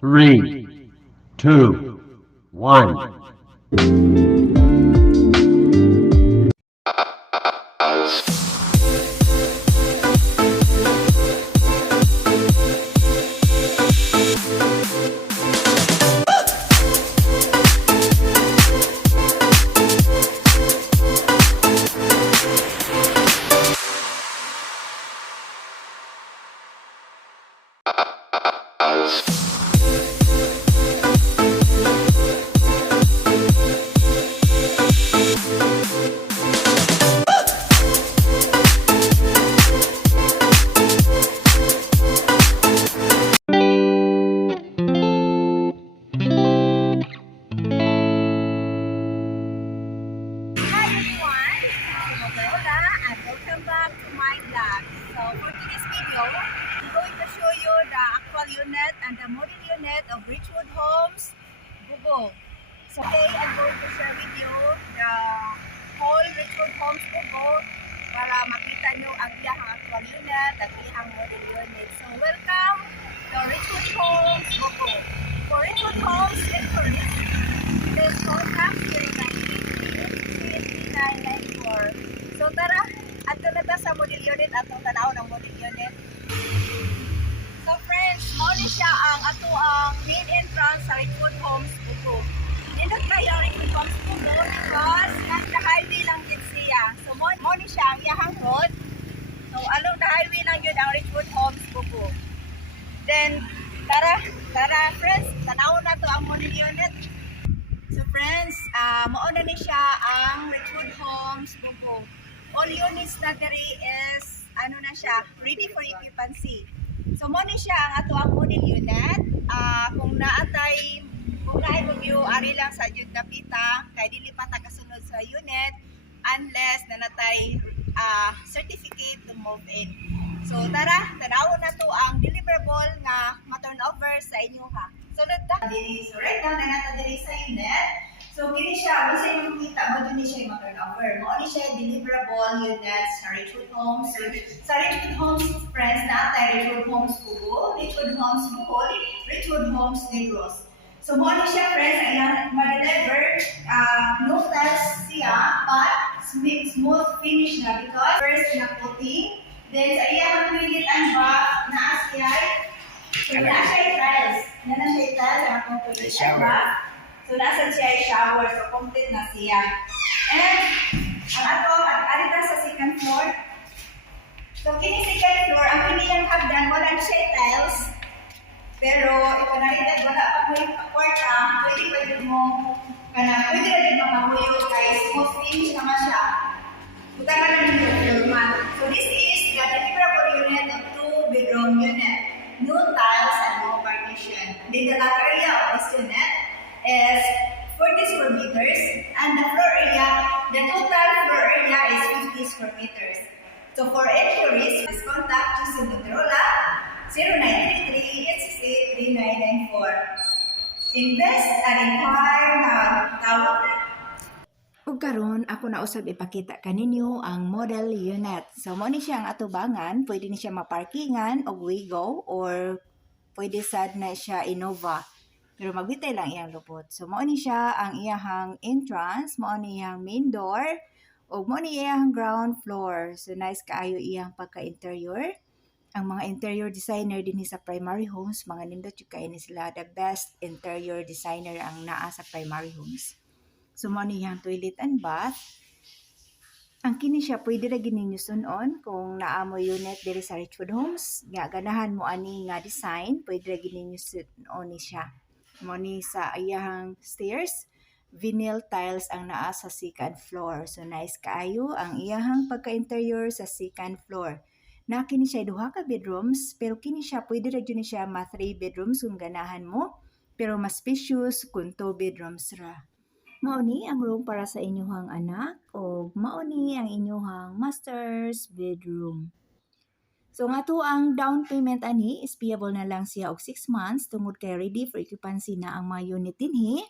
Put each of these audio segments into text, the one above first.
Three, two, one. Hi everyone, I'm Bogo and welcome back to my vlog. So for today's video, I'm going to show you the actual unit and the model unit of Richwood Homes, Bogo. So today I'm going to share with you the whole Richwood Homes Bogo para makita nyo ang iyang actual unit at iyang model unit. So welcome to Richwood Homes Bogo. For Richwood Homes, please contact 0933 So tara, ato na ta sa model unit atong tanaw ng model unit. So friends, mao ni siya ang ato ang main entrance sa Richwood Homes Bogo. Indot kayo ang Richwood Homes Bogo because nasa highway lang din siya. So mao ni siya ang iyang road. So along the highway lang yun ang Richwood Homes Bogo. Then tara friends, tanaw na to ang model unit. So friends, mauna ni siya ang Richwood Homes Bogo. All units na diri is na siya, ready for occupancy. So mo ni siya ang ato ang model unit. Kung naatay mo view ari lang sa jud napita kay dili pa ta kasunod sa unit unless na natay certificate to move in. So tara, tanawon na to ang deliverable nga ma-turn over sa inyo ha. So right now na nata diri sa unit. So kini siya, basta yung makita mo dun siya yung ma-turn over. Mao ni siya deliverable units sa Richwood Homes. So, sa Richwood Homes friends na atay Richwood Homes Cebu, Richwood Homes Bohol, Richwood Homes Negros. So mao ni siya friends ayan ma-deliver no tiles siya but smooth finish na because first na coating. Then sa iyang minute and back na siya. So na siya tiles. Na siya tiles ang akong shower. So nasa siya ay shower, so complete na siya. And ang ato, at sa second floor. So kini second floor, ang kiniyang hagdan, wala na siya tiles. Pero ito na rin, wala pa mo yung kwarta, pwede pwede na din makamuyo kay smooth finish naman siya. Butangan na rin yung floor mat. So this is the deliverable unit of 2-bedroom unit. No tiles and no partition. Then the lot area of this unit is 40 square meters and the floor area, the total floor area is 50 square meters. So for inquiries, please contact Justin Motorola 0933-868-3994. Invest and inquire na tawag na. Ug karon ako na usab ipakita kaninyo ang model unit. So mo ni siya ang atubangan, pwede ni siya maparkingan og Wigo or pwede sad na siya Innova. Pero magbitay lang iyang lupot. So mao ni siya ang iyahang entrance, mao ni iyang main door, ug mao ni iyang ground floor. So nice kaayo iyang pagka-interior. Ang mga interior designer dinhi sa primary homes, mga nindot jud kay ni sila, the best interior designer ang naa sa primary homes. So mao ni iyang toilet and bath. Ang kini siya pwede ra gid ninyo sunon kung naa mo unit diri sa Richwood Homes, nga ganahan mo ani nga design, pwede ra gid ninyo sunon ni siya. Mo ni sa iyahang stairs, vinyl tiles ang naa sa second floor. So nice kaayo ang iyahang pagka-interior sa second floor. Na kini siya duha ka bedrooms, pero kini siya pwede ra gyud ni siya ma 3 bedrooms kung ganahan mo, pero mas spacious kung 2 bedrooms ra. Mao ni ang room para sa inyong anak o mao ni ang inyong master's bedroom. So nga to ang down payment ani is payable na lang siya og 6 months tungod kay ready for occupancy na ang mga unit dinhi.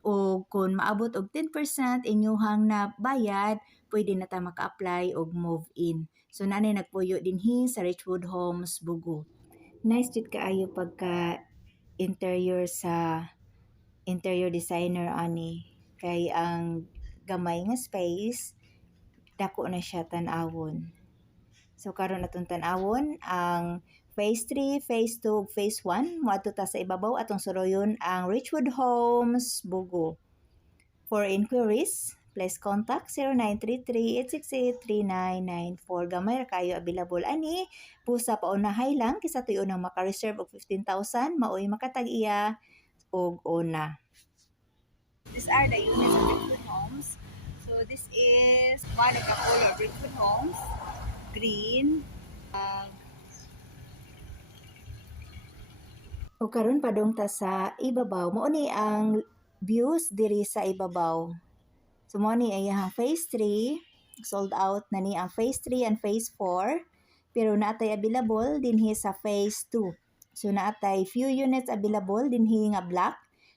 O kung maabot og 10% inyuhang na bayad, pwede na ta maka-apply og move in. So nanay nagpuyo dinhi sa Richwood Homes Bogo. Nice jud kaayo pagka interior designer ani. Kay ang gamay nga space dako na siya tan-awon. So karon atong tan-awon ang Phase 3, Phase 2, Phase 1 moadto ta sa ibabaw atong suroyon ang Richwood Homes, Bogo. For inquiries, please contact 0933-868-3994. Gamay ra kayo available ani. Pusa paunahay lang kisa tuyo nang maka-reserve og 15,000 maoy makatag-iya og una. These are the units of Richwood Homes. So this is one of the color of Richwood Homes. Green. O karon padong ta sa ibabaw. Mao ni ang views diri sa ibabaw. So mo ni ayahang Phase 3, sold out na ni ang Phase 3 and Phase 4, pero naatay available dinhi sa Phase 2. So naatay few units available dinhi nga black,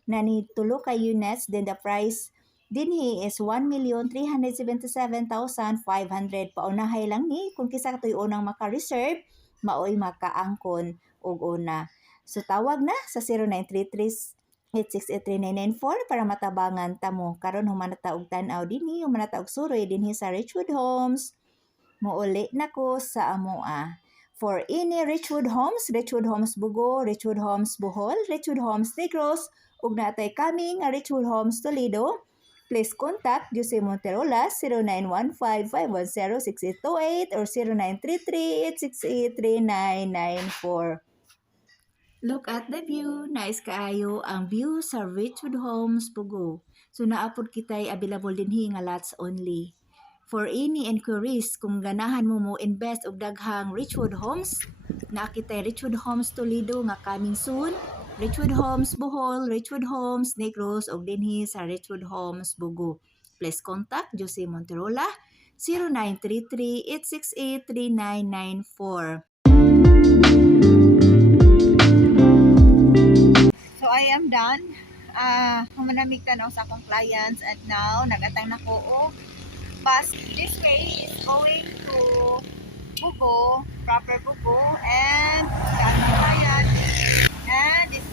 na ni tulo ka units, then the price dinhi is 1,377,500. Paunahay lang ni kung kisa katoy unang maka-reserve, maoy makaangkon og una. So tawag na sa 0933-868-3994 para matabangan ta mo. Karon humanata og tan-aw dinhi, humanata og suroy dinhi sa Richwood Homes. Muuli na ko sa amoa. For any Richwood Homes Bogo, Richwood Homes Bohol, Richwood Homes Negros, ug natay kami nga Richwood Homes Toledo, please contact Jose Monterolas 0915-510-6828 or 0933-868-3994. Look at the view. Nice kaayo ang view sa Richwood Homes, Bogo. So naapod kitay available dinhi nga lots only. For any inquiries, kung ganahan mo invest og daghang Richwood Homes, nakitay Richwood Homes Toledo nga coming soon, Richwood Homes Bohol, Richwood Homes Negros og dinhi sa Richwood Homes, Bogo. Please contact Jose Monterola 0933-868-3994. So I am done. Humanamig tanaw sa akong clients and now nagatang na ko og bus. This way is going to Bogo, proper Bogo, and Bayan. And this